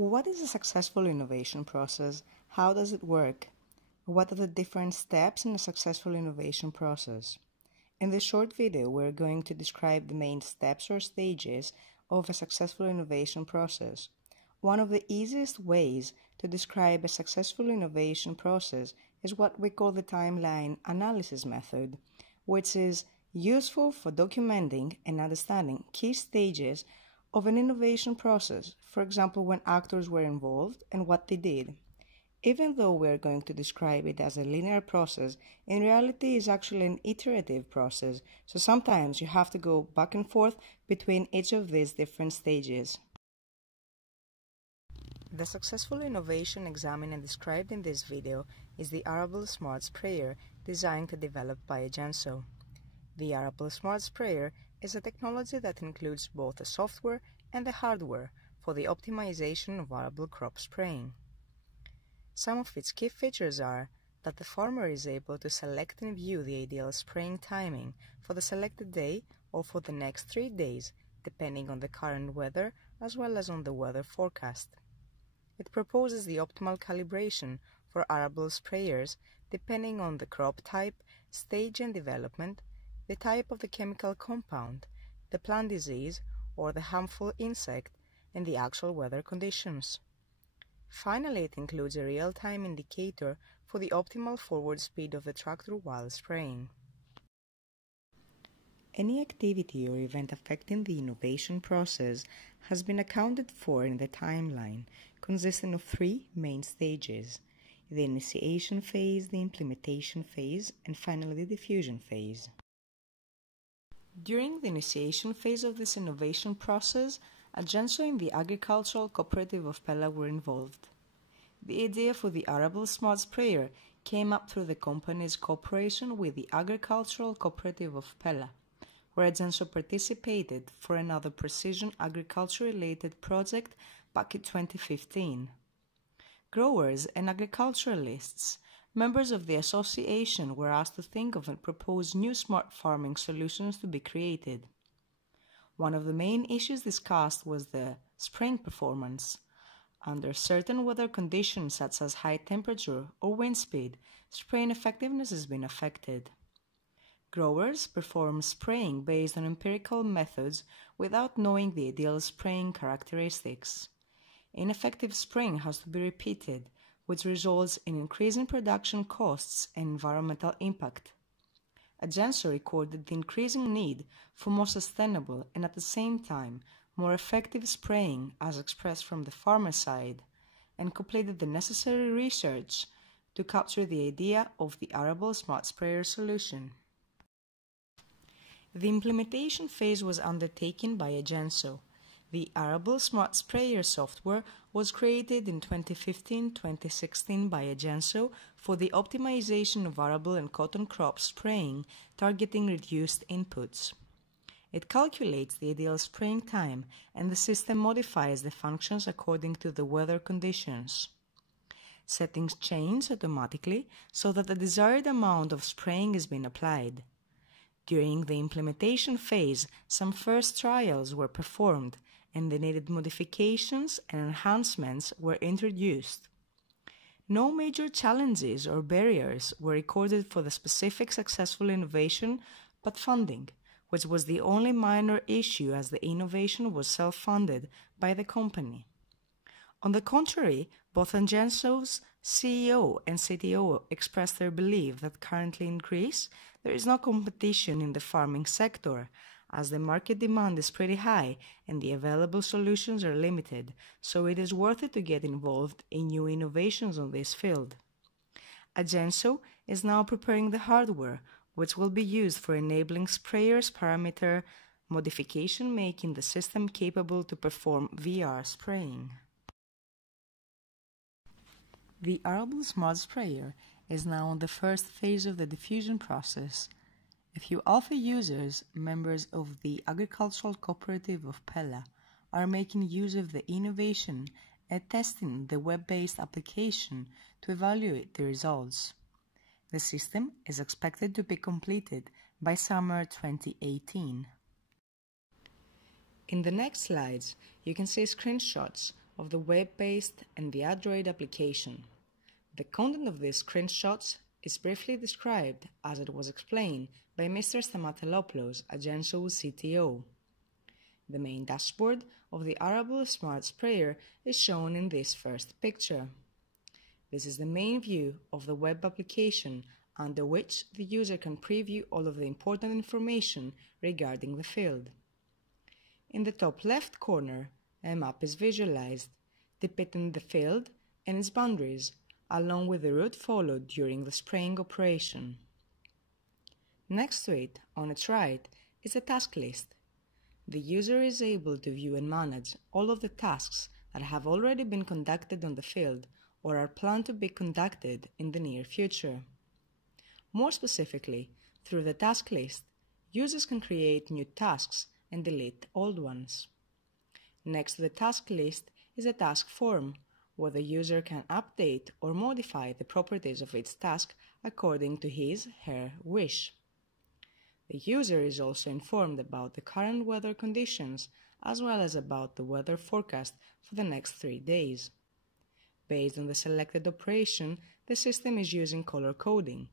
What is a successful innovation process? How does it work? What are the different steps in a successful innovation process? In this short video, we're going to describe the main steps or stages of a successful innovation process. One of the easiest ways to describe a successful innovation process is what we call the timeline analysis method, which is useful for documenting and understanding key stages of an innovation process, for example, when actors were involved and what they did. Even though we are going to describe it as a linear process, in reality it is actually an iterative process, so sometimes you have to go back and forth between each of these different stages. The successful innovation examined and described in this video is the Arable Smart Sprayer, designed and developed by AGENSO. The Arable Smart Sprayer is a technology that includes both the software and the hardware for the optimization of arable crop spraying. Some of its key features are that the farmer is able to select and view the ideal spraying timing for the selected day or for the next 3 days, depending on the current weather as well as on the weather forecast. It proposes the optimal calibration for arable sprayers depending on the crop type, stage and development, the type of the chemical compound, the plant disease or the harmful insect, and the actual weather conditions. Finally, it includes a real-time indicator for the optimal forward speed of the tractor while spraying. Any activity or event affecting the innovation process has been accounted for in the timeline, consisting of 3 main stages: the initiation phase, the implementation phase, and finally the diffusion phase. During the initiation phase of this innovation process, AGENSO and the Agricultural Cooperative of Pella were involved. The idea for the Arable Smart Sprayer came up through the company's cooperation with the Agricultural Cooperative of Pella, where AGENSO participated for another precision agriculture-related project back in 2015. Growers and agriculturalists, members of the association, were asked to think of and propose new smart farming solutions to be created. One of the main issues discussed was the spraying performance. Under certain weather conditions such as high temperature or wind speed, spraying effectiveness has been affected. Growers perform spraying based on empirical methods without knowing the ideal spraying characteristics. Ineffective spraying has to be repeated, which results in increasing production costs and environmental impact. AGENSO recorded the increasing need for more sustainable and at the same time more effective spraying as expressed from the farmer side, and completed the necessary research to capture the idea of the Arable Smart Sprayer solution. The implementation phase was undertaken by AGENSO. The Arable Smart Sprayer software was created in 2015-2016 by AGENSO for the optimization of arable and cotton crop spraying, targeting reduced inputs. It calculates the ideal spraying time, and the system modifies the functions according to the weather conditions. Settings change automatically so that the desired amount of spraying is being applied. During the implementation phase, some first trials were performed, and the needed modifications and enhancements were introduced. No major challenges or barriers were recorded for the specific successful innovation, but funding, which was the only minor issue as the innovation was self-funded by the company. On the contrary, both AGENSO's CEO and CTO expressed their belief that currently in Greece there is no competition in the farming sector, as the market demand is pretty high and the available solutions are limited, so it is worth it to get involved in new innovations on this field. AGENSO is now preparing the hardware, which will be used for enabling sprayers parameter modification, making the system capable to perform VR spraying. The Arable Smart Sprayer is now on the first phase of the diffusion process. A few alpha users, members of the Agricultural Cooperative of Pella, are making use of the innovation and testing the web-based application to evaluate the results. The system is expected to be completed by summer 2018. In the next slides, you can see screenshots of the web-based and the Android application. The content of these screenshots is briefly described as it was explained by Mr. Stamatelopoulos, AGENSO CTO. The main dashboard of the Arable Smart Sprayer is shown in this first picture. This is the main view of the web application under which the user can preview all of the important information regarding the field. In the top left corner, a map is visualized, depicting the field and its boundaries, along with the route followed during the spraying operation. Next to it, on its right, is a task list. The user is able to view and manage all of the tasks that have already been conducted on the field or are planned to be conducted in the near future. More specifically, through the task list, users can create new tasks and delete old ones. Next to the task list is a task form, where the user can update or modify the properties of its task according to his/her wish. The user is also informed about the current weather conditions as well as about the weather forecast for the next 3 days. Based on the selected operation, the system is using color coding.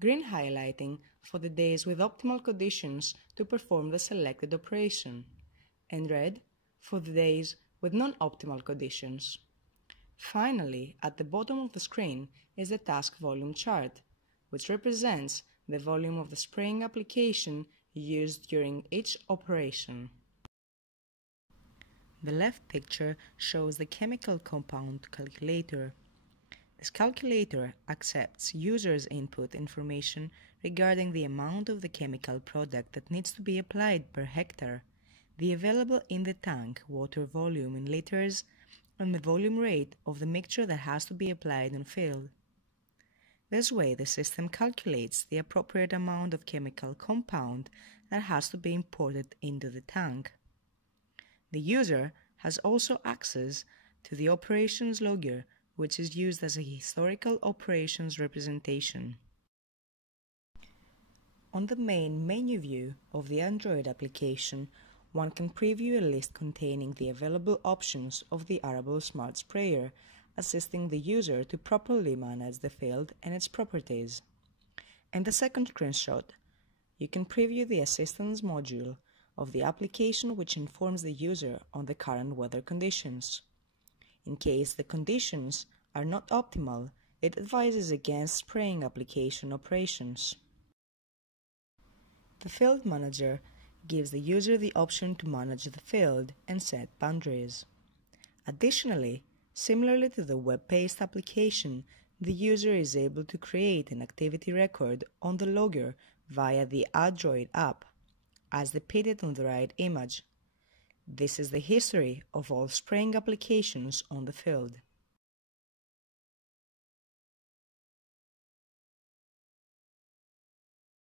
Green highlighting for the days with optimal conditions to perform the selected operation, and red for the days with non-optimal conditions. Finally, at the bottom of the screen is the task volume chart, which represents the volume of the spraying application used during each operation. The left picture shows the chemical compound calculator. This calculator accepts users' input information regarding the amount of the chemical product that needs to be applied per hectare, the available in the tank water volume in liters, and the volume rate of the mixture that has to be applied on field. This way, the system calculates the appropriate amount of chemical compound that has to be imported into the tank. The user has also access to the operations logger, which is used as a historical operations representation. On the main menu view of the Android application, one can preview a list containing the available options of the Arable Smart Sprayer, assisting the user to properly manage the field and its properties. In the second screenshot, you can preview the assistance module of the application, which informs the user on the current weather conditions. In case the conditions are not optimal, it advises against spraying application operations. The Field Manager gives the user the option to manage the field and set boundaries. Additionally, similarly to the web-based application, the user is able to create an activity record on the logger via the Android app, as depicted on the right image. This is the history of all spraying applications on the field.